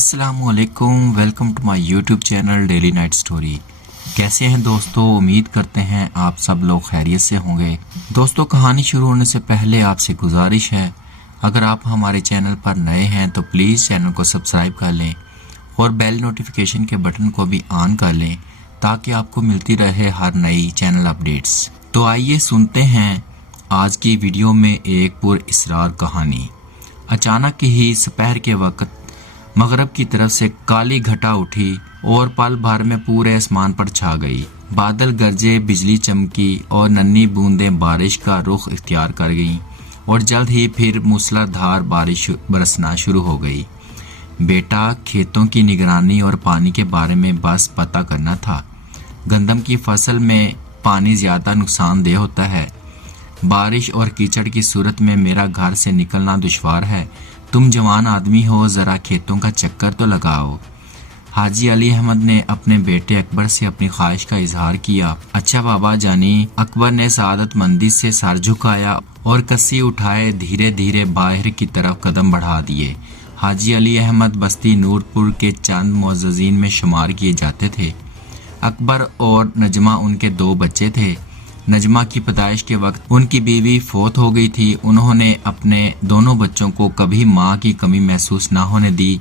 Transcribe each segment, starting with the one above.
السلام علیکم، welcome to my YouTube channel daily night story. کیسے ہیں دوستو؟ امید کرتے ہیں آپ سب لوگ خیریت سے ہوں گے۔ دوستو، کہانی شروع ہونے سے پہلے آپ سے گزارش ہے، اگر آپ ہمارے چینل پر نئے ہیں تو پلیز چینل کو سبسکرائب کر لیں اور بیل نوٹیفیکیشن کے بٹن کو بھی آن کر لیں تاکہ آپ کو ملتی رہے ہر نئی چینل اپڈیٹس۔ تو آئیے سنتے ہیں آج کی ویڈیو میں ایک پر اسرار کہانی۔ اچانک ہی سپہر کے وقت مغرب کی طرف سے کالی گھٹا اٹھی اور پل بھر میں پورے آسمان پر چھا گئی۔ بادل گرجے، بجلی چمکی اور ننھی بوندیں بارش کا رخ اختیار کر گئیں اور جلد ہی پھر موسلا دھار بارش برسنا شروع ہو گئی۔ بیٹا، کھیتوں کی نگرانی اور پانی کے بارے میں بس پتہ کرنا تھا۔ گندم کی فصل میں پانی زیادہ نقصان دہ ہوتا ہے۔ بارش اور کیچڑ کی صورت میں میرا گھر سے نکلنا دشوار ہے۔ تم جوان آدمی ہو، ذرا کھیتوں کا چکر تو لگاؤ۔ حاجی علی احمد نے اپنے بیٹے اکبر سے اپنی خواہش کا اظہار کیا۔ اچھا بابا جانی۔ اکبر نے سعادت مندی سے سر جھکایا اور کسی اٹھائے دھیرے دھیرے باہر کی طرف قدم بڑھا دیے۔ حاجی علی احمد بستی نور پور کے چند معززین میں شمار کیے جاتے تھے۔ اکبر اور نجمہ ان کے دو بچے تھے۔ نجمہ کی پیدائش کے وقت ان کی بیوی فوت ہو گئی تھی۔ انہوں نے اپنے دونوں بچوں کو کبھی ماں کی کمی محسوس نہ ہونے دی۔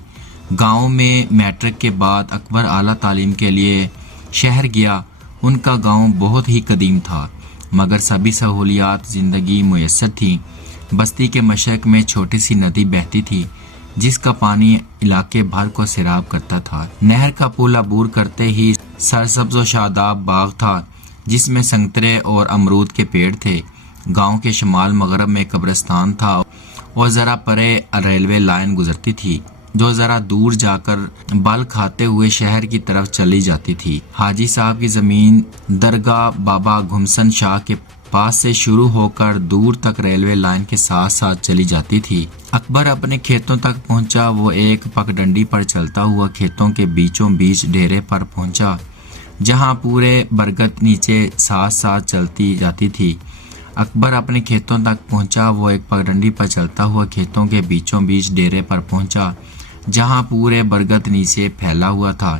گاؤں میں میٹرک کے بعد اکبر اعلیٰ تعلیم کے لیے شہر گیا۔ ان کا گاؤں بہت ہی قدیم تھا مگر سبھی سہولیات زندگی میسر تھیں۔ بستی کے مشرق میں چھوٹی سی ندی بہتی تھی جس کا پانی علاقے بھر کو سیراب کرتا تھا۔ نہر کا پل عبور کرتے ہی سرسبز و شاداب باغ تھا جس میں سنترے اور امرود کے پیڑ تھے۔ گاؤں کے شمال مغرب میں قبرستان تھا اور ذرا پرے ریلوے لائن گزرتی تھی جو ذرا دور جا کر بل کھاتے ہوئے شہر کی طرف چلی جاتی تھی۔ حاجی صاحب کی زمین درگاہ بابا گھمسن شاہ کے پاس سے شروع ہو کر دور تک ریلوے لائن کے ساتھ ساتھ چلی جاتی تھی۔ اکبر اپنے کھیتوں تک پہنچا۔ وہ ایک پگڈنڈی پر چلتا ہوا کھیتوں کے بیچوں بیچ ڈیرے پر پہنچا جہاں پورے برگد نیچے ساتھ ساتھ چلتی جاتی تھی۔ اکبر اپنے کھیتوں تک پہنچا۔ وہ ایک پگڈنڈی پر چلتا ہوا کھیتوں کے بیچوں بیچ ڈیرے پر پہنچا جہاں پورے برگد نیچے پھیلا ہوا تھا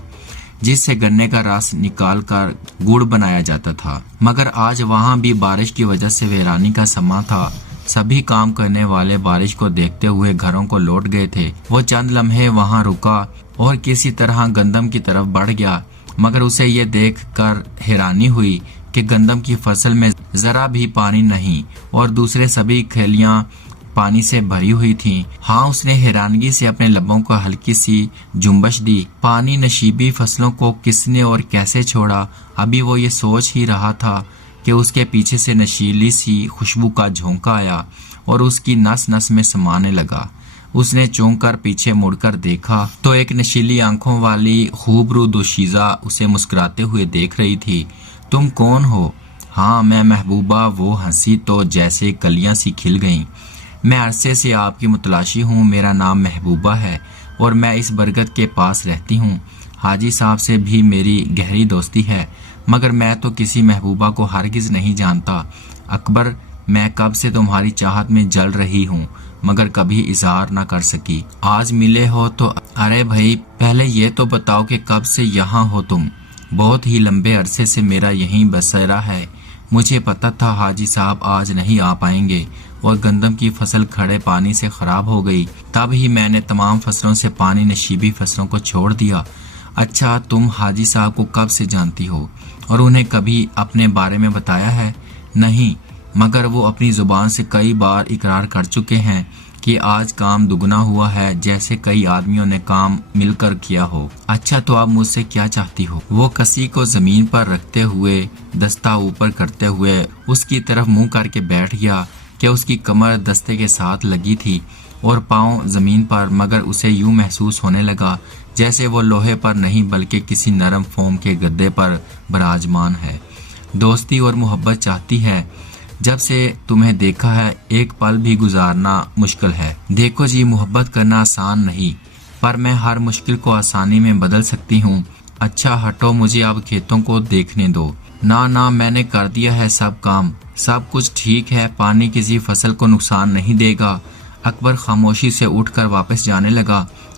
جس سے گنے کا رس نکال کر گڑ بنایا جاتا تھا۔ مگر آج وہاں بھی بارش کی وجہ سے ویرانی کا سماں تھا۔ سبھی کام کرنے والے بارش کو دیکھتے ہوئے گھروں کو لوٹ گئے تھے۔ وہ چند لمحے وہاں رکا اور کسی طرح گندم کی طرف بڑھ گیا مگر اسے یہ دیکھ کر حیرانی ہوئی کہ گندم کی فصل میں ذرا بھی پانی نہیں اور دوسرے سبھی کھیلیاں پانی سے بھری ہوئی تھیں۔ ہاں، اس نے حیرانگی سے اپنے لبوں کو ہلکی سی جنبش دی۔ پانی نشیبی فصلوں کو کس نے اور کیسے چھوڑا؟ ابھی وہ یہ سوچ ہی رہا تھا کہ اس کے پیچھے سے نشیلی سی خوشبو کا جھونکا آیا اور اس کی نس نس میں سمانے لگا۔ اس نے چونک کر پیچھے مڑ کر دیکھا تو ایک نشیلی آنکھوں والی خوبرو دوشیزہ اسے مسکراتے ہوئے دیکھ رہی تھی۔ تم کون ہو؟ ہاں، میں محبوبہ۔ وہ ہنسی تو جیسے کلیاں سی کھل گئیں۔ میں عرصے سے آپ کی متلاشی ہوں۔ میرا نام محبوبہ ہے اور میں اس برگد کے پاس رہتی ہوں۔ حاجی صاحب سے بھی میری گہری دوستی ہے مگر میں تو کسی محبوبہ کو ہرگز نہیں جانتا۔ اکبر، میں کب سے تمہاری چاہت میں جل رہی ہوں مگر کبھی اظہار نہ کر سکی۔ آج ملے ہو تو ارے بھائی، پہلے یہ تو بتاؤ کہ کب سے یہاں ہو تم؟ بہت ہی لمبے عرصے سے میرا یہیں بسیرا ہے۔ مجھے پتہ تھا حاجی صاحب آج نہیں آ پائیں گے اور گندم کی فصل کھڑے پانی سے خراب ہو گئی، تب ہی میں نے تمام فصلوں سے پانی نشیبی فصلوں کو چھوڑ دیا۔ اچھا، تم حاجی صاحب کو کب سے جانتی ہو اور انہیں کبھی اپنے بارے میں بتایا ہے؟ نہیں، مگر وہ اپنی زبان سے کئی بار اقرار کر چکے ہیں کہ آج کام دگنا ہوا ہے، جیسے کئی آدمیوں نے کام مل کر کیا ہو۔ اچھا، تو آپ مجھ سے کیا چاہتی ہو؟ وہ کسی کو زمین پر رکھتے ہوئے دستہ اوپر کرتے ہوئے اس کی طرف منہ کر کے بیٹھ گیا کہ اس کی کمر دستے کے ساتھ لگی تھی اور پاؤں زمین پر، مگر اسے یوں محسوس ہونے لگا جیسے وہ لوہے پر نہیں بلکہ کسی نرم فوم کے گدے پر براجمان ہے۔ دوستی اور محبت چاہتی ہے۔ جب سے تمہیں دیکھا ہے ایک پل بھی گزارنا مشکل ہے۔ دیکھو جی، محبت کرنا آسان نہیں پر میں ہر مشکل کو آسانی میں بدل سکتی ہوں۔ اچھا ہٹو، مجھے اب کھیتوں کو دیکھنے دو۔ نہ، میں نے کر دیا ہے سب کام، سب کچھ ٹھیک ہے، پانی کسی فصل کو نقصان نہیں دے گا۔ اکبر خاموشی سے اٹھ کر واپس جانے لگا۔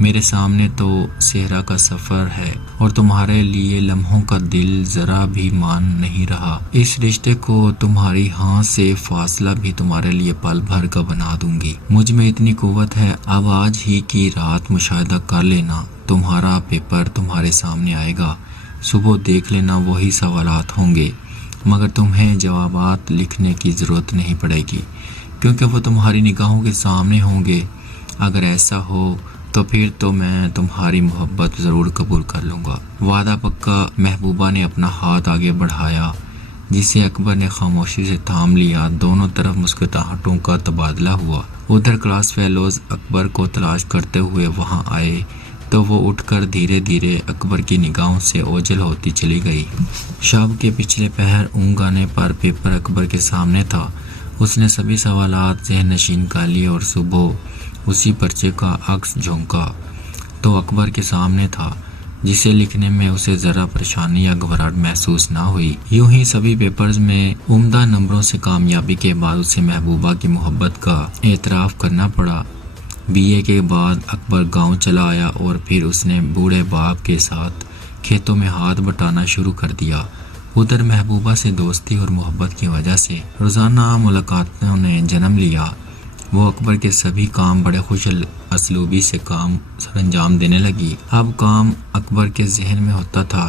میرے سامنے تو صحرا کا سفر ہے اور تمہارے لیے لمحوں کا دل ذرا بھی مان نہیں رہا۔ اس رشتے کو تمہاری ہاں سے فاصلہ بھی تمہارے لیے پل بھر کا بنا دوں گی۔ مجھ میں اتنی قوت ہے، اب آج ہی کی رات مشاہدہ کر لینا، تمہارا پیپر تمہارے سامنے آئے گا، صبح دیکھ لینا وہی سوالات ہوں گے، مگر تمہیں جوابات لکھنے کی ضرورت نہیں پڑے گی کیونکہ وہ تمہاری نگاہوں کے سامنے ہوں گے۔ اگر ایسا ہو تو پھر تو میں تمہاری محبت ضرور قبول کر لوں گا۔ وعدہ پکا۔ محبوبہ نے اپنا ہاتھ آگے بڑھایا جسے اکبر نے خاموشی سے تھام لیا۔ دونوں طرف مسکراہٹوں کا تبادلہ ہوا۔ ادھر کلاس فیلوز اکبر کو تلاش کرتے ہوئے وہاں آئے تو وہ اٹھ کر دھیرے دھیرے اکبر کی نگاہوں سے اوجھل ہوتی چلی گئی۔ شب کے پچھلے پہر اونگ آنے پر پیپر اکبر کے سامنے تھا۔ اس نے سبھی سوالات ذہن نشین کر لیے اور صبح اسی پرچے کا عکس جھونکا تو اکبر کے سامنے تھا، جسے لکھنے میں اسے ذرا پریشانی یا گھبراہٹ محسوس نہ ہوئی۔ یوں ہی سبھی پیپرز میں عمدہ نمبروں سے کامیابی کے بعد اسے محبوبہ کی محبت کا اعتراف کرنا پڑا۔ بی اے کے بعد اکبر گاؤں چلا آیا اور پھر اس نے بوڑھے باپ کے ساتھ کھیتوں میں ہاتھ بٹانا شروع کر دیا۔ ادھر محبوبہ سے دوستی اور محبت کی وجہ سے روزانہ ملاقاتوں نے جنم لیا۔ وہ اکبر کے سبھی کام بڑے خوش اسلوبی سے سر انجام دینے لگی۔ اب کام اکبر کے ذہن میں ہوتا تھا،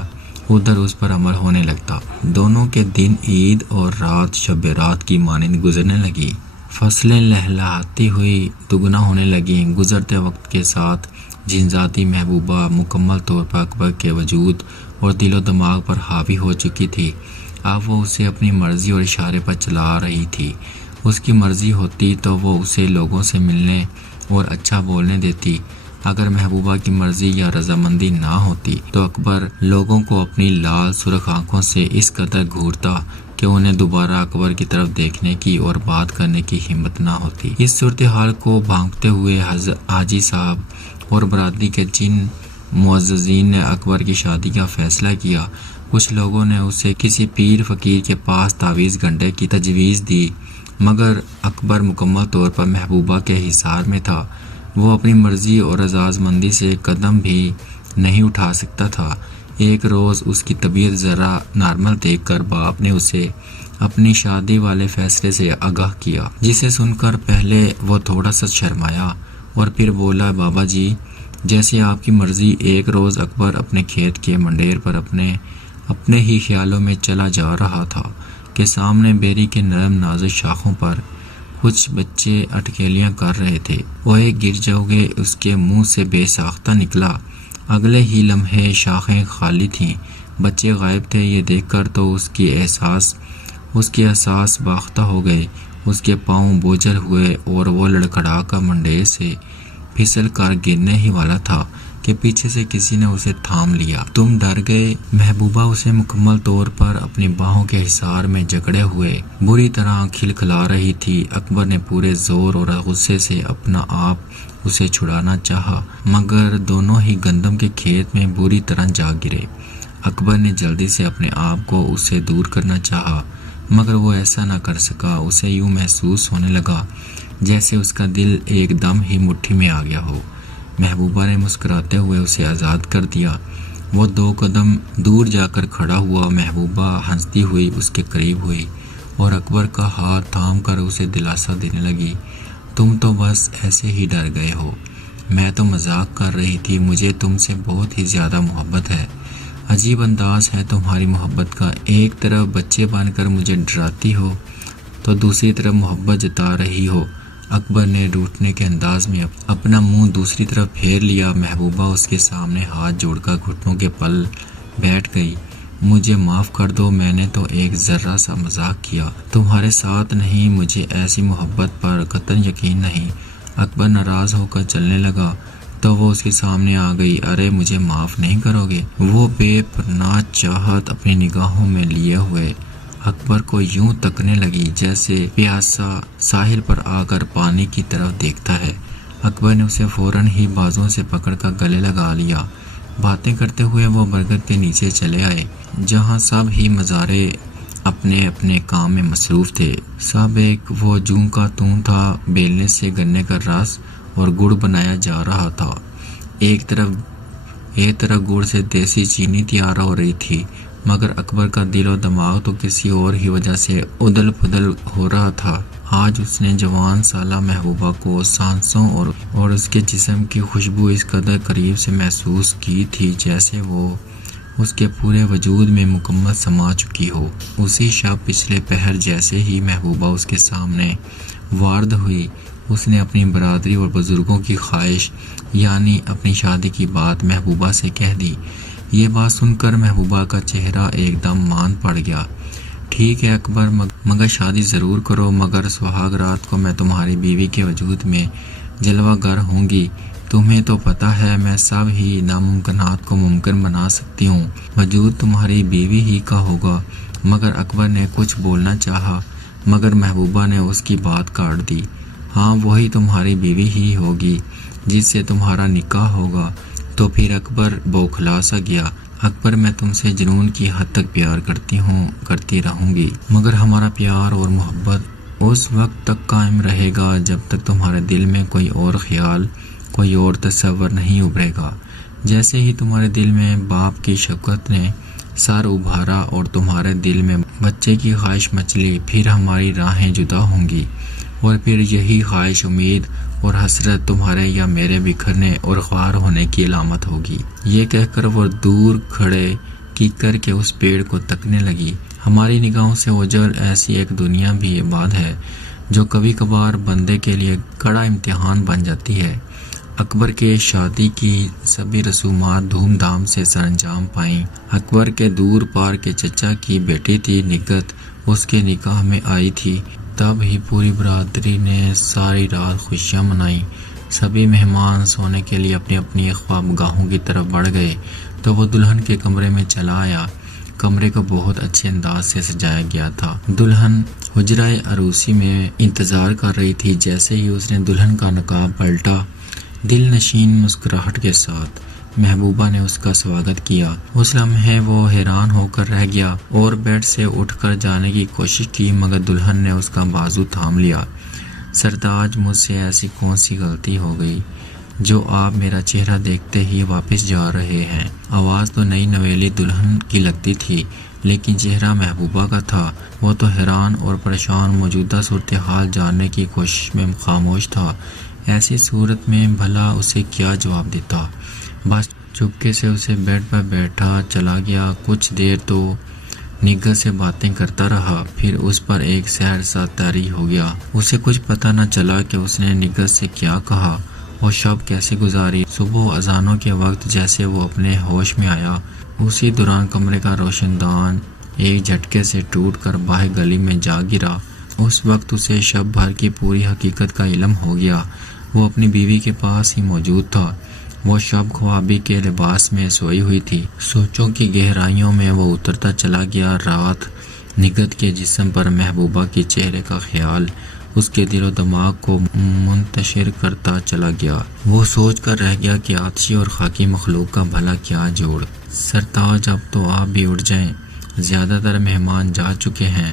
ادھر اس پر عمل ہونے لگتا۔ دونوں کے دن عید اور رات شب رات کی مانند گزرنے لگی۔ فصلیں لہلہاتی ہوئی دگنا ہونے لگیں۔ گزرتے وقت کے ساتھ جنذاتی محبوبہ مکمل طور پر اکبر کے وجود اور دل و دماغ پر حاوی ہو چکی تھی۔ اب وہ اسے اپنی مرضی اور اشارے پر چلا رہی تھی۔ اس کی مرضی ہوتی تو وہ اسے لوگوں سے ملنے اور اچھا بولنے دیتی۔ اگر محبوبہ کی مرضی یا رضامندی نہ ہوتی تو اکبر لوگوں کو اپنی لال سرخ آنکھوں سے اس قدر گھورتا کہ انہیں دوبارہ اکبر کی طرف دیکھنے کی اور بات کرنے کی ہمت نہ ہوتی۔ اس صورتحال کو بھانپتے ہوئے حاجی صاحب اور برادری کے جن معززین نے اکبر کی شادی کا فیصلہ کیا، کچھ لوگوں نے اسے کسی پیر فقیر کے پاس تعویذ گھنٹے کی تجویز دی، مگر اکبر مکمل طور پر محبوبہ کے حصار میں تھا۔ وہ اپنی مرضی اور رضامندی سے قدم بھی نہیں اٹھا سکتا تھا۔ ایک روز اس کی طبیعت ذرا نارمل دیکھ کر باپ نے اسے اپنی شادی والے فیصلے سے آگاہ کیا، جسے سن کر پہلے وہ تھوڑا سا شرمایا اور پھر بولا، بابا جی جیسے آپ کی مرضی۔ ایک روز اکبر اپنے کھیت کے منڈیر پر اپنے ہی خیالوں میں چلا جا رہا تھا کہ سامنے بیری کے نرم نازک شاخوں پر کچھ بچے اٹکیلیاں کر رہے تھے۔ وہ ایک گر جاؤ گے اس کے منہ سے بے ساختہ نکلا۔ اگلے ہی لمحے شاخیں خالی تھیں، بچے غائب تھے۔ یہ دیکھ کر تو اس کے احساس باختہ ہو گئے، اس کے پاؤں بوجھل ہوئے اور وہ لڑکھڑا کر منڈیر سے پھسل کر گرنے ہی والا تھا کہ پیچھے سے کسی نے اسے تھام لیا۔ تم ڈر گئے؟ محبوبہ اسے مکمل طور پر اپنی باہوں کے حصار میں جکڑے ہوئے بری طرح کھلکھلا رہی تھی۔ اکبر نے پورے زور اور غصے سے اپنا آپ اسے چھڑانا چاہا، مگر دونوں ہی گندم کے کھیت میں بری طرح جا گرے۔ اکبر نے جلدی سے اپنے آپ کو اس سے دور کرنا چاہا، مگر وہ ایسا نہ کر سکا۔ اسے یوں محسوس ہونے لگا جیسے اس کا دل ایک دم ہی مٹھی میں آ گیا ہو۔ محبوبہ نے مسکراتے ہوئے اسے آزاد کر دیا۔ وہ 2 قدم دور جا کر کھڑا ہوا۔ محبوبہ ہنستی ہوئی اس کے قریب ہوئی اور اکبر کا ہاتھ تھام کر اسے دلاسا دینے لگی، تم تو بس ایسے ہی ڈر گئے ہو، میں تو مذاق کر رہی تھی، مجھے تم سے بہت ہی زیادہ محبت ہے۔ عجیب انداز ہے تمہاری محبت کا، ایک طرف بچے بن کر مجھے ڈراتی ہو تو دوسری طرف محبت جتا رہی ہو۔ اکبر نے روٹھنے کے انداز میں اپنا منہ دوسری طرف پھیر لیا۔ محبوبہ اس کے سامنے ہاتھ جوڑ کر گھٹنوں کے پل بیٹھ گئی۔ مجھے معاف کر دو، میں نے تو ایک ذرہ سا مذاق کیا، تمہارے ساتھ نہیں، مجھے ایسی محبت پر قطعاً یقین نہیں۔ اکبر ناراض ہو کر چلنے لگا تو وہ اس کے سامنے آ گئی۔ ارے مجھے معاف نہیں کرو گے؟ وہ بے پناہ چاہت اپنی نگاہوں میں لیے ہوئے اکبر کو یوں تکنے لگی جیسے پیاسا ساحل پر آ کر پانی کی طرف دیکھتا ہے۔ اکبر نے اسے فوراً ہی بازوں سے پکڑ کر گلے لگا لیا۔ باتیں کرتے ہوئے وہ برگد کے نیچے چلے آئے، جہاں سب ہی مزارے اپنے اپنے کام میں مصروف تھے۔ سب ایک وہ جوں کا توں تھا، بیلنے سے گنے کا رس اور گڑ بنایا جا رہا تھا۔ ایک طرف گڑ سے دیسی چینی تیار ہو رہی تھی، مگر اکبر کا دل و دماغ تو کسی اور ہی وجہ سے ادل پدل ہو رہا تھا۔ آج اس نے جوان سالہ محبوبہ کو سانسوں اور اس کے جسم کی خوشبو اس قدر قریب سے محسوس کی تھی جیسے وہ اس کے پورے وجود میں مکمل سما چکی ہو۔ اسی شب پچھلے پہر جیسے ہی محبوبہ اس کے سامنے وارد ہوئی، اس نے اپنی برادری اور بزرگوں کی خواہش یعنی اپنی شادی کی بات محبوبہ سے کہہ دی۔ یہ بات سن کر محبوبہ کا چہرہ ایک دم مان پڑ گیا۔ ٹھیک ہے اکبر، مگر شادی ضرور کرو، مگر سہاگ رات کو میں تمہاری بیوی کے وجود میں جلوہ گر ہوں گی۔ تمہیں تو پتہ ہے میں سب ہی ناممکنات کو ممکن بنا سکتی ہوں، وجود تمہاری بیوی ہی کا ہوگا۔ مگر اکبر نے کچھ بولنا چاہا، مگر محبوبہ نے اس کی بات کاٹ دی۔ ہاں وہی تمہاری بیوی ہی ہوگی جس سے تمہارا نکاح ہوگا۔ تو پھر اکبر بوکھلا سا گیا۔ اکبر، میں تم سے جنون کی حد تک پیار کرتی رہوں گی، مگر ہمارا پیار اور محبت اس وقت تک قائم رہے گا جب تک تمہارے دل میں کوئی اور خیال، کوئی اور تصور نہیں ابھرے گا۔ جیسے ہی تمہارے دل میں باپ کی شفقت نے سر ابھارا اور تمہارے دل میں بچے کی خواہش مچلی، پھر ہماری راہیں جدا ہوں گی، اور پھر یہی خواہش، امید اور حسرت تمہارے یا میرے بکھرنے اور خوار ہونے کی علامت ہوگی۔ یہ کہہ کر وہ دور کھڑے کیکر کے اس پیڑ کو تکنے لگی۔ ہماری نگاہوں سے اوجھل ایسی ایک دنیا بھی آباد ہے جو کبھی کبھار بندے کے لیے کڑا امتحان بن جاتی ہے۔ اکبر کے شادی کی سبھی رسومات دھوم دھام سے سر انجام پائیں۔ اکبر کے دور پار کے چچا کی بیٹی تھی نگہت، اس کے نکاح میں آئی تھی۔ تب ہی پوری برادری نے ساری رات خوشیاں منائیں۔ سبھی مہمان سونے کے لیے اپنی اپنی خواب گاہوں کی طرف بڑھ گئے تو وہ دلہن کے کمرے میں چلا آیا۔ کمرے کو بہت اچھے انداز سے سجایا گیا تھا۔ دلہن حجرہ عروسی میں انتظار کر رہی تھی۔ جیسے ہی اس نے دلہن کا نقاب پلٹا، دل نشین مسکراہٹ کے ساتھ محبوبہ نے اس کا سواگت کیا۔ اس لمحے وہ حیران ہو کر رہ گیا اور بیڈ سے اٹھ کر جانے کی کوشش کی، مگر دلہن نے اس کا بازو تھام لیا۔ سرتاج، مجھ سے ایسی کون سی غلطی ہو گئی جو آپ میرا چہرہ دیکھتے ہی واپس جا رہے ہیں؟ آواز تو نئی نویلی دلہن کی لگتی تھی، لیکن چہرہ محبوبہ کا تھا۔ وہ تو حیران اور پریشان موجودہ صورتحال جاننے کی کوشش میں خاموش تھا۔ ایسی صورت میں بھلا اسے کیا جواب دیتا؟ بس چپکے سے اسے بیڈ پر بیٹھا چلا گیا۔ کچھ دیر تو نگہت سے باتیں کرتا رہا، پھر اس پر ایک سحر سا طاری ہو گیا۔ اسے کچھ پتہ نہ چلا کہ اس نے نگہت سے کیا کہا اور شب کیسے گزاری۔ صبح اذانوں کے وقت جیسے وہ اپنے ہوش میں آیا، اسی دوران کمرے کا روشن دان ایک جھٹکے سے ٹوٹ کر باہر گلی میں جا گرا۔ اس وقت اسے شب بھر کی پوری حقیقت کا علم ہو گیا۔ وہ اپنی بیوی کے پاس ہی موجود تھا۔ وہ شب خوابی کے لباس میں سوئی ہوئی تھی۔ سوچوں کی گہرائیوں میں وہ اترتا چلا گیا۔ رات نگہت کے جسم پر محبوبہ کے چہرے کا خیال اس کے دل و دماغ کو منتشر کرتا چلا گیا۔ وہ سوچ کر رہ گیا کہ آتشی اور خاکی مخلوق کا بھلا کیا جوڑ۔ سرتاج، اب تو آپ بھی اٹھ جائیں، زیادہ تر مہمان جا چکے ہیں۔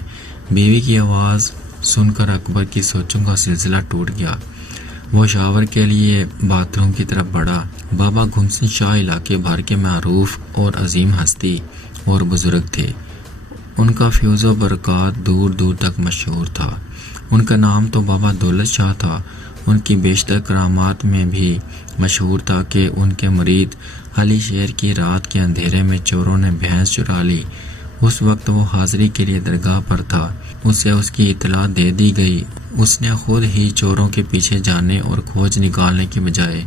بیوی کی آواز سن کر اکبر کی سوچوں کا سلسلہ ٹوٹ گیا۔ وہ شاور کے لیے باتھ روم کی طرف بڑھا۔ بابا گھمسن شاہ علاقے بھر کے معروف اور عظیم ہستی اور بزرگ تھے۔ ان کا فیض و برکات دور دور تک مشہور تھا۔ ان کا نام تو بابا دولت شاہ تھا۔ ان کی بیشتر کرامات میں بھی مشہور تھا کہ ان کے مرید علی شیر کی رات کے اندھیرے میں چوروں نے بھینس چرا لی۔ اس وقت وہ حاضری کے لیے درگاہ پر تھا۔ اسے اس کی اطلاع دے دی گئی۔ اس نے خود ہی چوروں کے پیچھے جانے اور کھوج نکالنے کی بجائے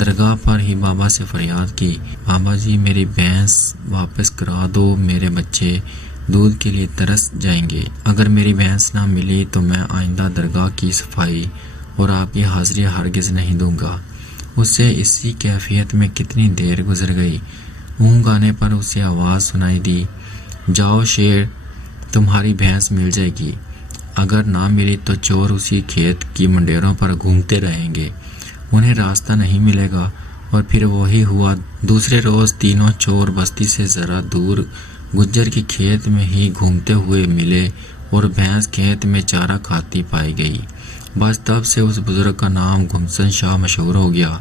درگاہ پر ہی بابا سے فریاد کی، بابا جی میری بھینس واپس کرا دو، میرے بچے دودھ کے لیے ترس جائیں گے۔ اگر میری بھینس نہ ملی تو میں آئندہ درگاہ کی صفائی اور آپ کی حاضری ہرگز نہیں دوں گا۔ اس سے اسی کیفیت میں کتنی دیر گزر گئی۔ اونگ آنے پر اسے آواز سنائی دی، جاؤ شیر، تمہاری بھینس مل جائے گی۔ اگر نہ ملی تو چور اسی کھیت کی منڈیروں پر گھومتے رہیں گے، انہیں راستہ نہیں ملے گا۔ اور پھر وہی ہوا۔ دوسرے روز تینوں چور بستی سے ذرا دور گجر کے کھیت میں ہی گھومتے ہوئے ملے اور بھینس کھیت میں چارہ کھاتی پائی گئی۔ بس تب سے اس بزرگ کا نام گھمسن شاہ مشہور ہو گیا۔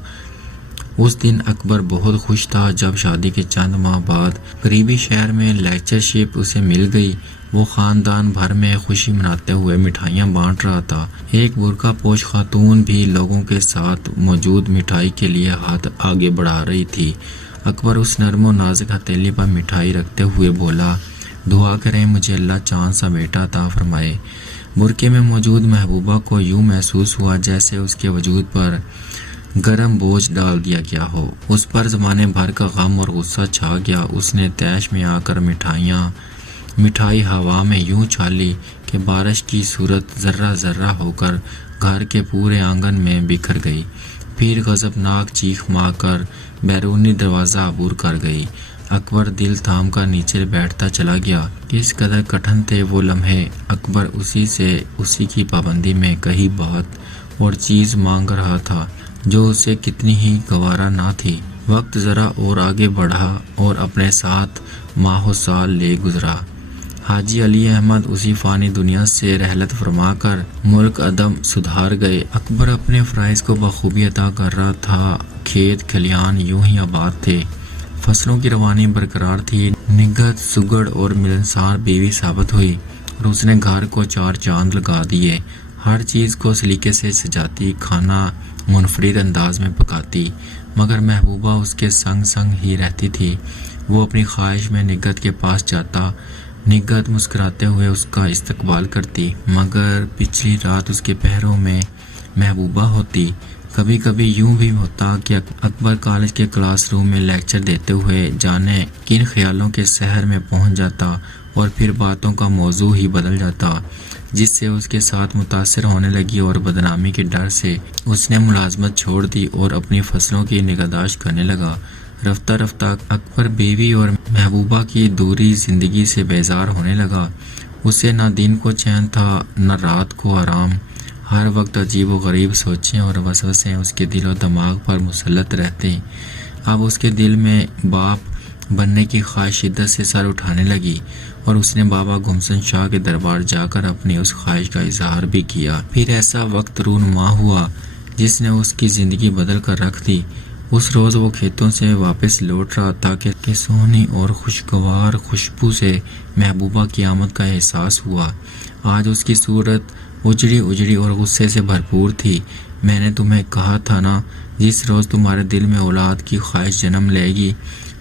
اس دن اکبر بہت خوش تھا جب شادی کے چند ماہ بعد قریبی شہر میں لیکچرشپ اسے مل گئی۔ وہ خاندان بھر میں خوشی مناتے ہوئے مٹھائیاں بانٹ رہا تھا۔ ایک برقع پوش خاتون بھی لوگوں کے ساتھ موجود مٹھائی کے لیے ہاتھ آگے بڑھا رہی تھی۔ اکبر اس نرم و نازک ہتھیلی پر مٹھائی رکھتے ہوئے بولا، دعا کریں مجھے اللہ چاند سا بیٹا عطا فرمائے۔ برقعے میں موجود محبوبہ کو یوں محسوس ہوا جیسے اس کے وجود پر گرم بوجھ ڈال دیا گیا ہو۔ اس پر زمانے بھر کا غم اور غصہ چھا گیا۔ اس نے طیش میں آ کر مٹھائی ہوا میں یوں چھالی کہ بارش کی صورت ذرہ ذرہ ہو کر گھر کے پورے آنگن میں بکھر گئی، پھر غضبناک چیخ مار کر بیرونی دروازہ عبور کر گئی۔ اکبر دل تھام کر نیچے بیٹھتا چلا گیا۔ کس قدر کٹھن تھے وہ لمحے۔ اکبر اسی کی پابندی میں کئی بات اور چیز مانگ رہا تھا جو اسے کتنی ہی گوارا نہ تھی۔ وقت ذرا اور آگے بڑھا اور اپنے ساتھ ماہ و سال لے گزرا۔ حاجی علی احمد اسی فانی دنیا سے رحلت فرما کر ملک عدم سدھار گئے۔ اکبر اپنے فرائض کو بخوبی ادا کر رہا تھا۔ کھیت کھلیان یوں ہی آباد تھے، فصلوں کی روانی برقرار تھی۔ نگہت سگڑ اور ملنسار بیوی ثابت ہوئی اور اس نے گھر کو چار چاند لگا دیے۔ ہر چیز کو سلیقے سے سجاتی، کھانا منفرد انداز میں پکاتی، مگر محبوبہ اس کے سنگ سنگ ہی رہتی تھی۔ وہ اپنی خواہش میں نگہت کے پاس جاتا، نگہت مسکراتے ہوئے اس کا استقبال کرتی، مگر پچھلی رات اس کے پہروں میں محبوبہ ہوتی۔ کبھی کبھی یوں بھی ہوتا کہ اکبر کالج کے کلاس روم میں لیکچر دیتے ہوئے جانے کن خیالوں کے سحر میں پہنچ جاتا اور پھر باتوں کا موضوع ہی بدل جاتا، جس سے اس کے ساتھ متاثر ہونے لگی اور بدنامی کے ڈر سے اس نے ملازمت چھوڑ دی اور اپنی فصلوں کی نگہداشت کرنے لگا۔ رفتہ رفتہ اکبر بیوی اور محبوبہ کی دوری زندگی سے بیزار ہونے لگا۔ اسے نہ دن کو چین تھا نہ رات کو آرام۔ ہر وقت عجیب و غریب سوچیں اور وسوسے اس کے دل و دماغ پر مسلط رہتے۔ اب اس کے دل میں باپ بننے کی خواہش شدت سے سر اٹھانے لگی اور اس نے بابا گھمسن شاہ کے دربار جا کر اپنی اس خواہش کا اظہار بھی کیا۔ پھر ایسا وقت رونما ہوا جس نے اس کی زندگی بدل کر رکھ دی۔ اس روز وہ کھیتوں سے واپس لوٹ رہا تھا کہ سونی اور خوشگوار خوشبو سے محبوبہ کی آمد کا احساس ہوا۔ آج اس کی صورت اجڑی اور غصے سے بھرپور تھی۔ میں نے تمہیں کہا تھا نا، جس روز تمہارے دل میں اولاد کی خواہش جنم لے گی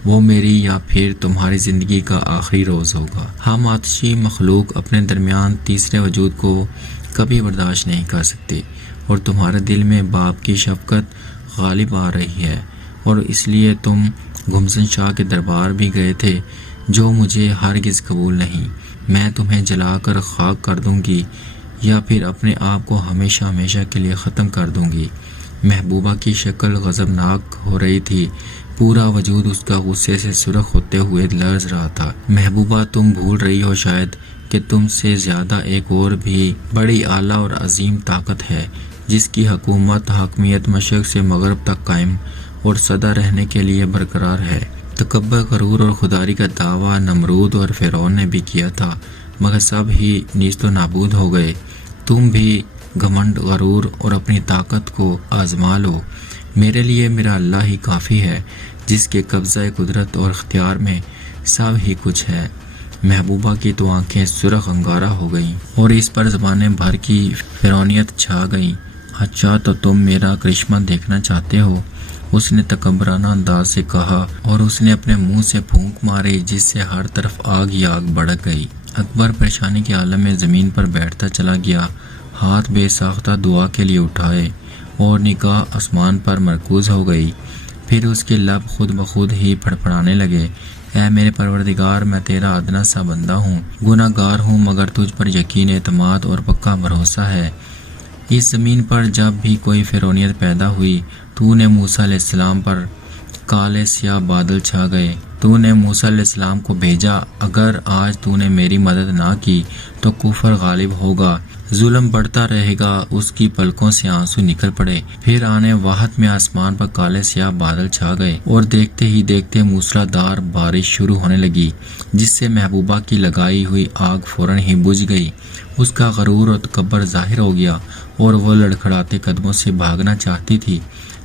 وہ میری یا پھر تمہاری زندگی کا آخری روز ہوگا۔ ہم آتشی مخلوق اپنے درمیان تیسرے وجود کو کبھی برداشت نہیں کر سکتے، اور تمہارے دل میں باپ کی شفقت غالب آ رہی ہے، اور اس لیے تم گھمسن شاہ کے دربار بھی گئے تھے، جو مجھے ہرگز قبول نہیں۔ میں تمہیں جلا کر خاک کر دوں گی یا پھر اپنے آپ کو ہمیشہ ہمیشہ کے لیے ختم کر دوں گی۔ محبوبہ کی شکل غضبناک ہو رہی تھی، پورا وجود اس کا غصے سے سرخ ہوتے ہوئے لرز رہا تھا۔ محبوبہ، تم بھول رہی ہو شاید کہ تم سے زیادہ ایک اور بھی بڑی اعلیٰ اور عظیم طاقت ہے، جس کی حاکمیت مشرق سے مغرب تک قائم اور سدا رہنے کے لیے برقرار ہے۔ تکبر، غرور اور خودداری کا دعویٰ نمرود اور فرعون نے بھی کیا تھا، مگر سب ہی نیست و نابود ہو گئے۔ تم بھی گھمنڈ، غرور اور اپنی طاقت کو آزما لو۔ میرے لیے میرا اللہ ہی کافی ہے، جس کے قبضہ قدرت اور اختیار میں سب ہی کچھ ہے۔ محبوبہ کی تو آنکھیں سرخ انگارہ ہو گئیں اور اس پر زمانے بھر کی فرعونیت چھا گئی۔ اچھا، تو تم میرا کرشمہ دیکھنا چاہتے ہو؟ اس نے تکبرانہ انداز سے کہا، اور اس نے اپنے منہ سے پھونک ماری جس سے ہر طرف آگ ہی آگ بھڑک گئی۔ اکبر پریشانی کے عالم میں زمین پر بیٹھتا چلا گیا، ہاتھ بے ساختہ دعا کے لیے اٹھائے اور نگاہ آسمان پر مرکوز ہو گئی۔ پھر اس کے لب خود بخود ہی پھڑپڑانے لگے۔ اے میرے پروردگار، میں تیرا ادنا سا بندہ ہوں، گناہ گار ہوں، مگر تجھ پر یقین، اعتماد اور پکا بھروسہ ہے۔ اس زمین پر جب بھی کوئی فرعونیت پیدا ہوئی، تو نے موسیٰ علیہ السلام پر کالے سیاہ بادل چھا گئے۔ تو نے موسیٰ علیہ السلام کو بھیجا۔ اگر آج تو نے میری مدد نہ کی تو کفر غالب ہوگا، ظلم بڑھتا رہے گا۔ اس کی پلکوں سے آنسو نکل پڑے۔ پھر آنے واحد میں آسمان پر کالے سیاہ بادل چھا گئے اور دیکھتے ہی دیکھتے موسلادھار بارش شروع ہونے لگی، جس سے محبوبہ کی لگائی ہوئی آگ فوراً ہی بجھ گئی۔ اس کا غرور اور تکبر ظاہر ہو گیا اور وہ لڑکھڑاتے قدموں سے بھاگنا چاہتی تھی،